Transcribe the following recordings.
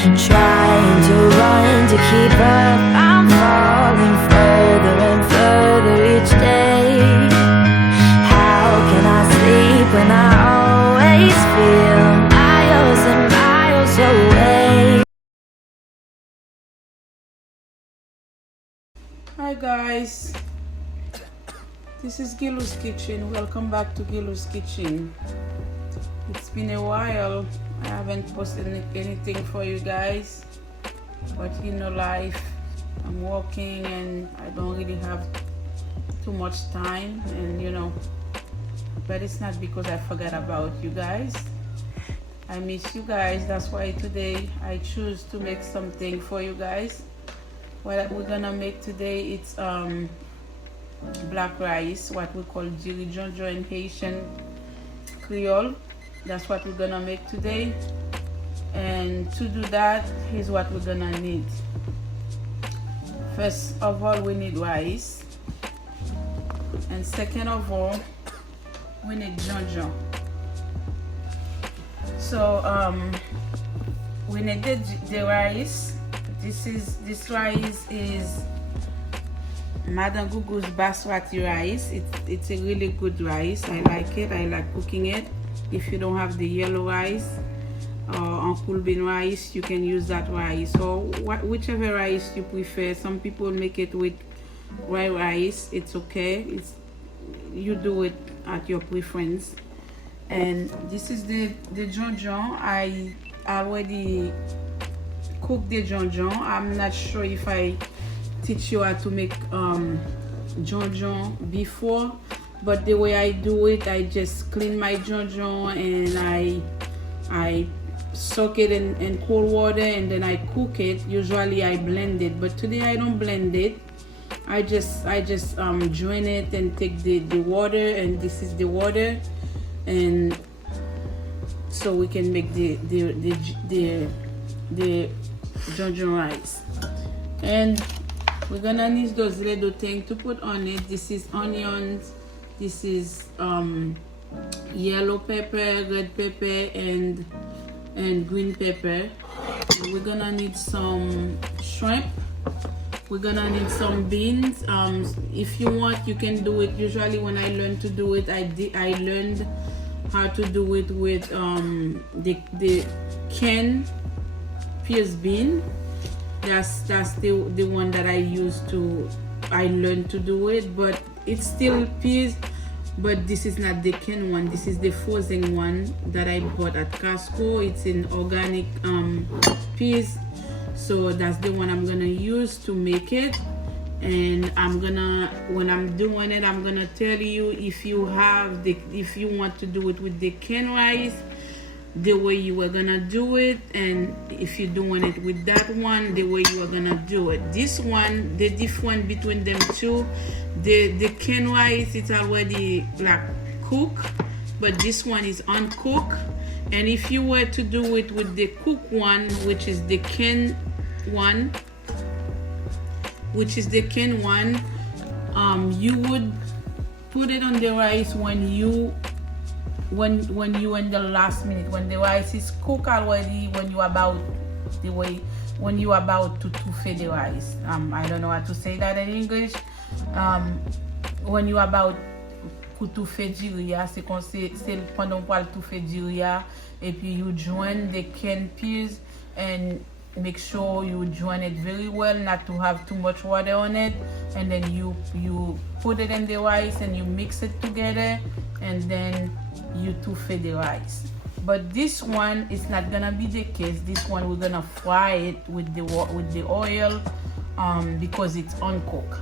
trying to run to keep up. I'm falling further and further each day. How can I sleep when I always feel miles and miles away? Hi guys, this is Gilu's Kitchen. Welcome back to Gilu's Kitchen. It's been a while. I haven't posted anything for you guys, but you know, life, I'm working and I don't really have too much time, and you know, but it's not because I forgot about you guys. I miss you guys. That's why today I choose to make something for you guys. What we're gonna make today, it's black rice, what we call Diri, Djon in Haitian Creole. That's what we're gonna make today. And to do that, here's what we're gonna need. First of all, we need rice, and second of all, we need Djon. So we need the rice. This rice is Madame Gugu's basmati rice. It's a really good rice. I like it. I like cooking it. If you don't have the yellow rice or Uncle Bean rice, you can use that rice, or whichever rice you prefer. Some people make it with white rice. It's okay. You do it at your preference. And this is the Djon. I already cook the Djon. I'm not sure if I teach you how to make Djon before, but the way I do it, I just clean my Djon and I soak it in cold water, and then I cook it. Usually I blend it, but today I don't blend it. I just drain it and take the water, and this is the water, and so we can make the Djon rice. And we're gonna need those little things to put on it. This is onions, this is yellow pepper, red pepper, and green pepper. And we're gonna need some shrimp. We're gonna need some beans. If you want, you can do it. Usually when I learned to do it, I learned how to do it with the canned peas bean. That's the one that I learned to do it, but it's still peas, but this is not the canned one. This is the frozen one that I bought at Costco. It's in organic peas, so that's the one I'm gonna use to make it. And when I'm doing it, I'm gonna tell you if you want to do it with the canned rice, the way you are gonna do it, and if you're doing it with that one, the way you are gonna do it. This one, the difference between them two, the canned rice, it's already like cooked, but this one is uncooked. And if you were to do it with the cooked one, which is the canned one, you would put it on the rice when you in the last minute, when the rice is cooked already, when you about to feed the rice. I don't know how to say that in English. When you about to faire Diri, c'est pendant qu'on tout fait Diri, et puis you join the canned peas and make sure you join it very well, not to have too much water on it, and then you put it in the rice and you mix it together, and then you feed the rice. But this one is not gonna be the case. This one we're gonna fry it with the oil because it's uncooked.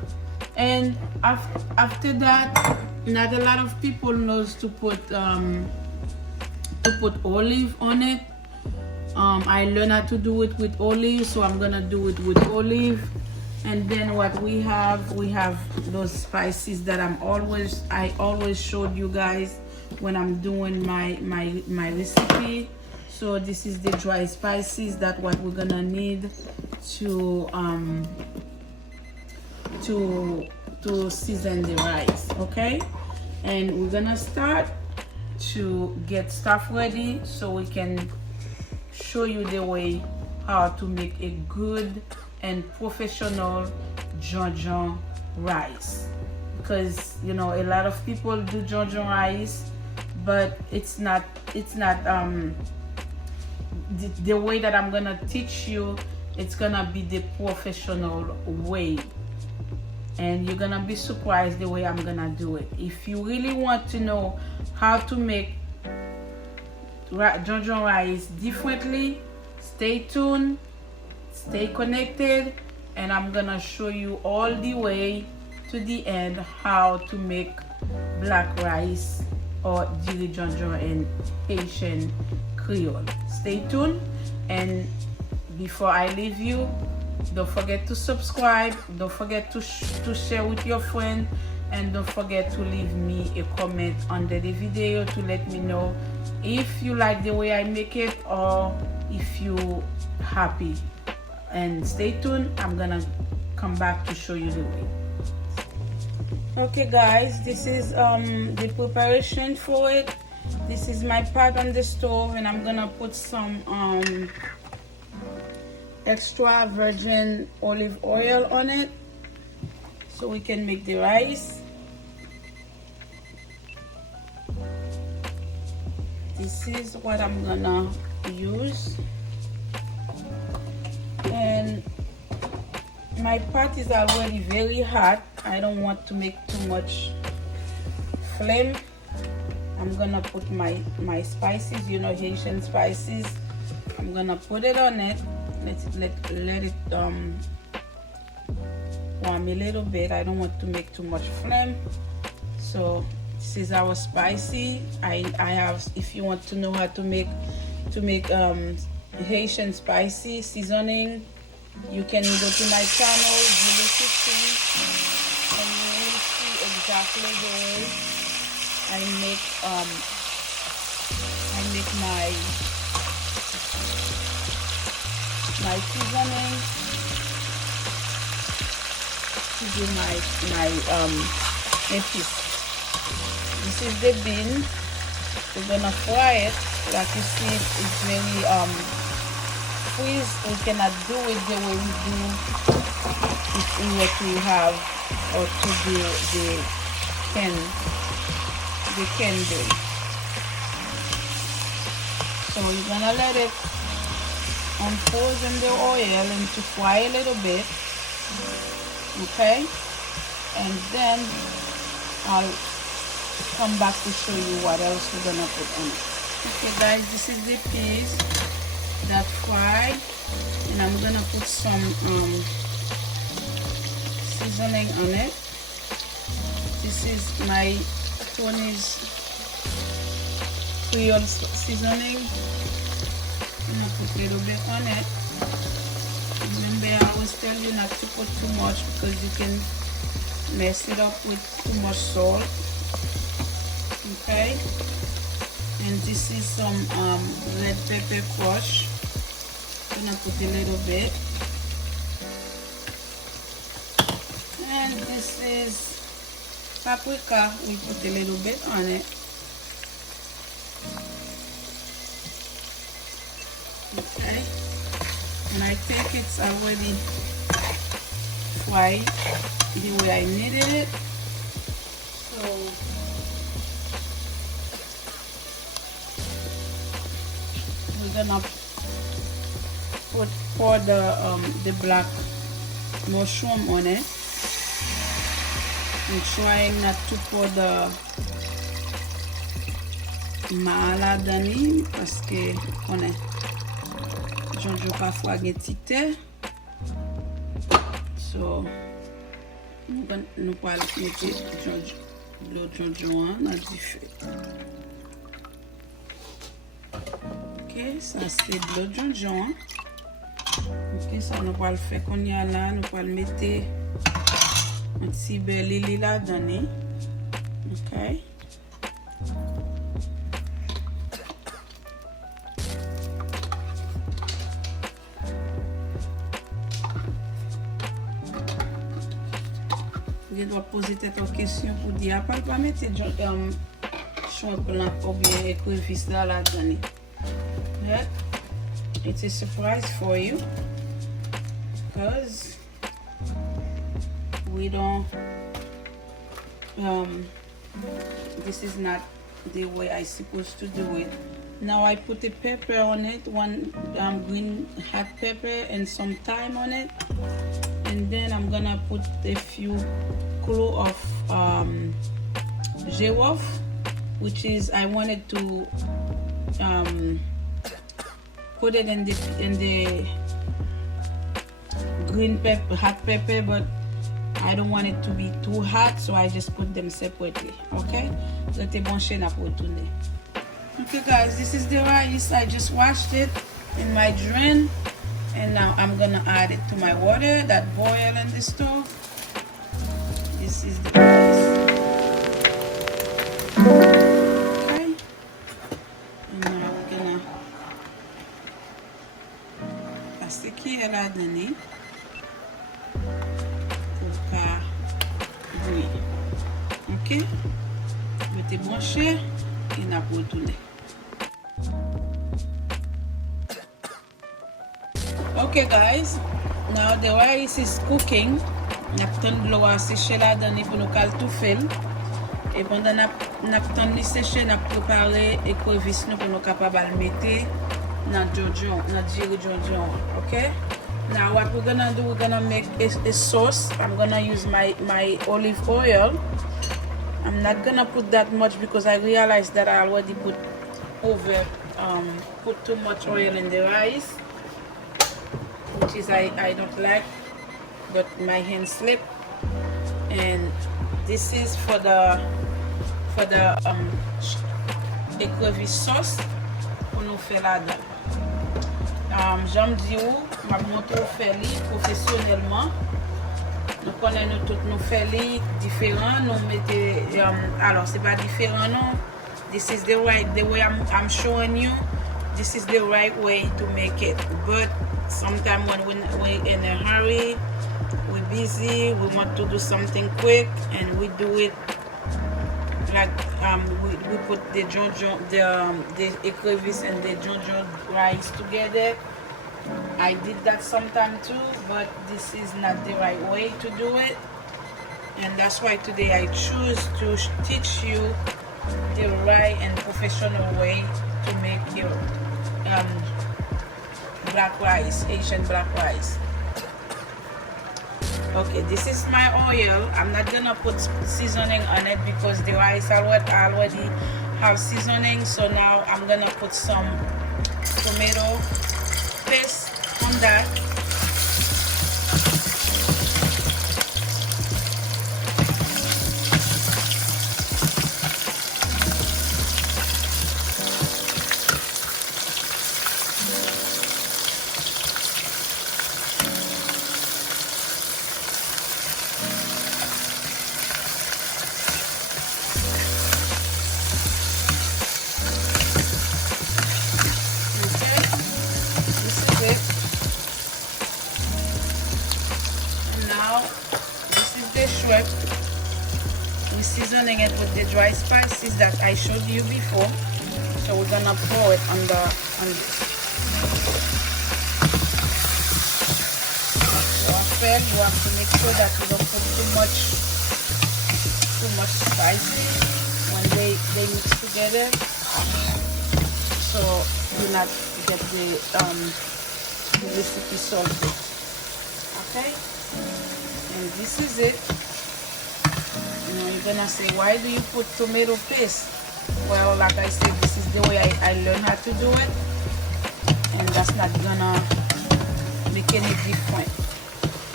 And after that, not a lot of people knows to put olive on it. I learned how to do it with olive, so I'm gonna do it with olive. And then what we have those spices that I always showed you guys when I'm doing my recipe. So this is the dry spices that what we're gonna need to season the rice, okay? And we're gonna start to get stuff ready so we can show you the way how to make a good and professional Djon rice. Because you know, a lot of people do Djon rice, but it's not the way that I'm gonna teach you. It's gonna be the professional way, and you're gonna be surprised the way I'm gonna do it. If you really want to know how to make Djon rice differently, stay tuned, stay connected, and I'm gonna show you all the way to the end how to make black rice or Diri Djon in Haitian Creole. Stay tuned, and before I leave you, don't forget to subscribe, don't forget to share with your friend, and don't forget to leave me a comment under the video to let me know if you like the way I make it or if you happy. And stay tuned, I'm gonna come back to show you the way. Okay guys, this is the preparation for it. This is my pot on the stove, and I'm gonna put some extra virgin olive oil on it so we can make the rice. This is what I'm gonna use, and my pot is already very hot. I don't want to make too much flame. I'm gonna put my spices, you know, Haitian spices. I'm gonna put it on it. Let it warm a little bit. I don't want to make too much flame. So this is our spicy. I have, if you want to know how to make Haitian spicy seasoning, you can go to my channel, Diri, and you will see exactly the way I make my seasoning to do my epic. This is the bean. We're gonna fry it. Like you see, it's very freeze. We cannot do it the way we do if we were to have or to do the canned bean. So you're gonna let it unfold in the oil and to fry a little bit, okay? And then I'll come back to show you what else we're gonna put on it. Okay guys, this is the peas that fried, and I'm gonna put some seasoning on it. This is my Tony's Creole seasoning. I'm gonna put a little bit on it. Remember, I always tell you not to put too much because you can mess it up with too much salt. Okay, and this is some red pepper crush. I'm gonna put a little bit, and this is paprika. We put a little bit on it. Okay, and I think it's already fried the way I needed it. So we're gonna pour the black mushroom on it. I'm trying not to pour the maladani parce que on est Djon parfois getite. So nous allons mettre le Djon dans du feu. Ok, ça c'est le Djon. Ok, ça nous va le faire qu'on y a là, nous va le mettre un petit belili là dedans. Ok. Je dois poser cette question pour dire pas mettre shrimp blanc ou bien écrevisse là dedans. it's a surprise for you because we don't this is not the way I supposed to do it. Now I put a pepper on it, one green hot pepper and some thyme on it, and then I'm gonna put a few cloves of girofle, which is I wanted to put it in the green pepper, hot pepper, but I don't want it to be too hot, so I just put them separately. Okay, okay guys, this is the rice. I just washed it in my drain, and now I'm gonna add it to my water that boil in the stove. This is the rice. Okay, and now we're gonna passer la donner. Ok, mettez branché et n'a pas retourné. Okay guys, now the rice is cooking. Naptan de l'eau à sécher là dans pour nous cal tout fait. Et pendant naptan li sécher, n'a préparé écrevisse nous pour nous capable mettre dans Djon, dans Diri Djon. Okay? Now what we're gonna do, we're gonna make a sauce. I'm gonna use my olive oil. I'm not gonna put that much because I realized that I already put too much oil in the rice, which is I don't like, but my hand slipped. And this is for the écrevisse sauce pour nous faire là-dedans. J'aime dire, je vais montrer professionnellement. Nous connaissons tous nos faits différents. Nous mettons, alors c'est pas différent non. This is the way I'm showing you. This is the right way to make it. But sometimes when we're in a hurry, we're busy, we want to do something quick, and we do it like we put the Djon, the écrevisse and the Djon rice together. I did that sometime too, but this is not the right way to do it, and that's why today I choose to teach you the right and professional way to make your black rice, Haitian black rice. Okay, this is my oil. I'm not gonna put seasoning on it because the rice already have seasoning. So now I'm gonna put some tomato paste on that. We're seasoning it with the dry spices that I showed you before. So we're gonna pour it on this. So after you have to make sure that you don't put too much spices when they mix together. So do not get the recipe salty. Okay? And this is it. You know, you're gonna say, why do you put tomato paste? Well, like I said, this is the way I learned how to do it, and that's not gonna make any difference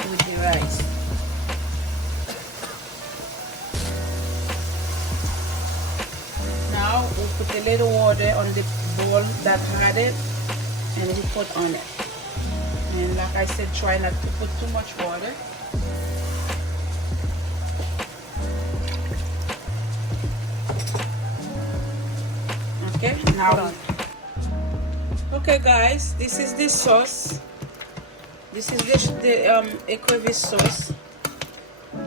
with the rice. Now we put a little water on the bowl that had it, and we put on it. And like I said, try not to put too much water. Okay, now. Okay, guys, this is the sauce. This is the écrevisse sauce.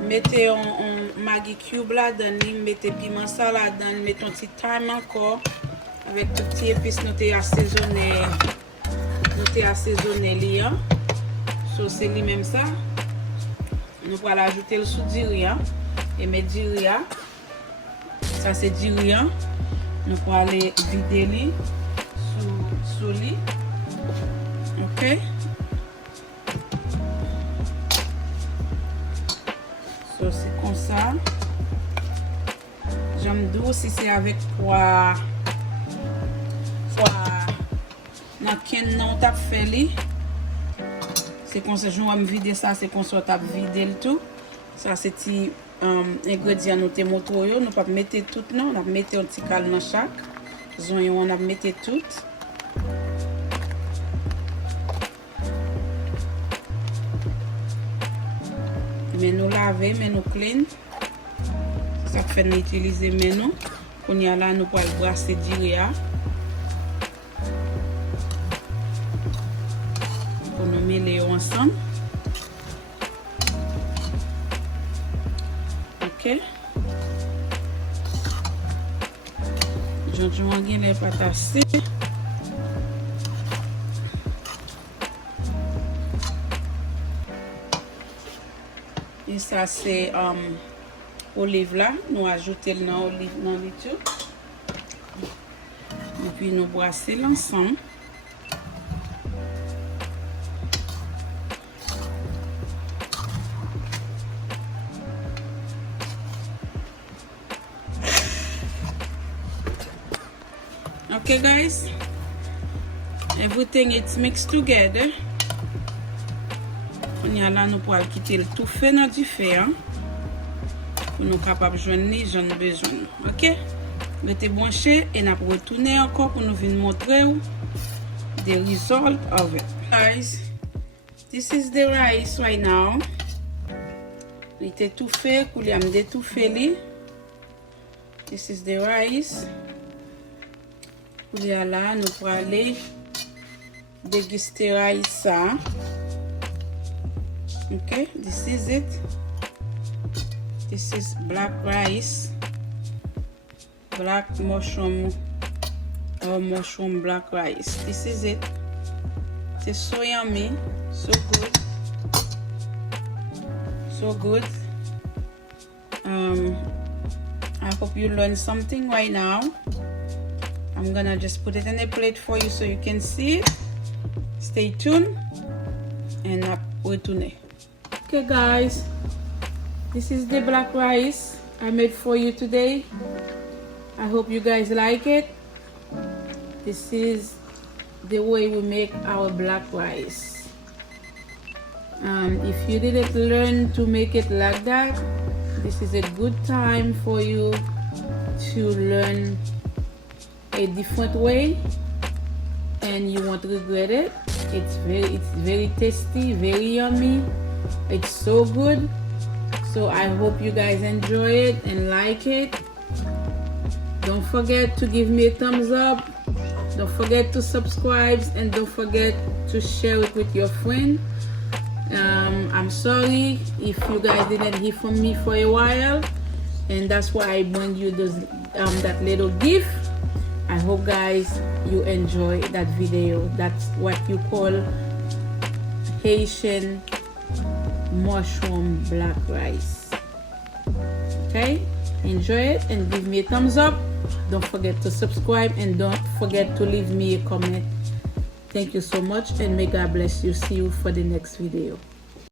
Mettez un Maggi cube là-dedans, mettez piment ça là-dedans, mettez un petit thyme encore avec tout petit épices nous t'ai assaisonné nous t'ai assaisonné li hein. So c'est lui même ça. Nous allons ajouter le sous Diri hein. Et mettre Diri hein. Ça c'est Diri hein. Nous allons aller vider li sous li. OK? So c'est comme ça. J'aime d'eau si c'est avec pois dans ken non t'a fait li. C'est comme ça je vais me vider ça, c'est comme ça t'a vider le tout. Ça c'est petit ingrédients nous te montre yo, nous pas mettre tout non, on a mettre un petit cal dans chaque. On a mettre tout. Mais nous laver, mais nous clean. Ça fait nous utiliser maintenant. On y a là nous pour brasser Diri là. Pour nous mêler ensemble. OK. Je vais les patates. Et ça c'est olive là, nous ajoutons l'olive dans le tout. Et puis nous brasser l'ensemble. Okay guys, everything is mixed together. On y a là nous pour quitter le tout fait dans du fait hein. Pour nous capables joindre les jeunes besoin. OK? Mettez branché et n'a retourner encore pour nous venir montrer the result of it. Guys, this is the rice right now. Il était tout fait, pour lui tout fait li. This is the rice. Pour lui là nous pour aller déguster rice ça. Okay, this is it. This is black rice, black mushroom or mushroom black rice. This is it. It's so yummy, so good, so good. I hope you learned something right now. I'm gonna just put it in a plate for you so you can see it. Stay tuned and retourner. Okay guys, this is the black rice I made for you today. I hope you guys like it. This is the way we make our black rice. If you didn't learn to make it like that, this is a good time for you to learn a different way and you won't regret it. It's very tasty, very yummy. It's so good. So I hope you guys enjoy it and like it. Don't forget to give me a thumbs up. Don't forget to subscribe and don't forget to share it with your friend. I'm sorry if you guys didn't hear from me for a while, and that's why I bring you those that little gift. I hope guys you enjoy that video. That's what you call Haitian mushroom black rice. Okay, enjoy it and give me a thumbs up. Don't forget to subscribe and don't forget to leave me a comment. Thank you so much and may God bless you. See you for the next video.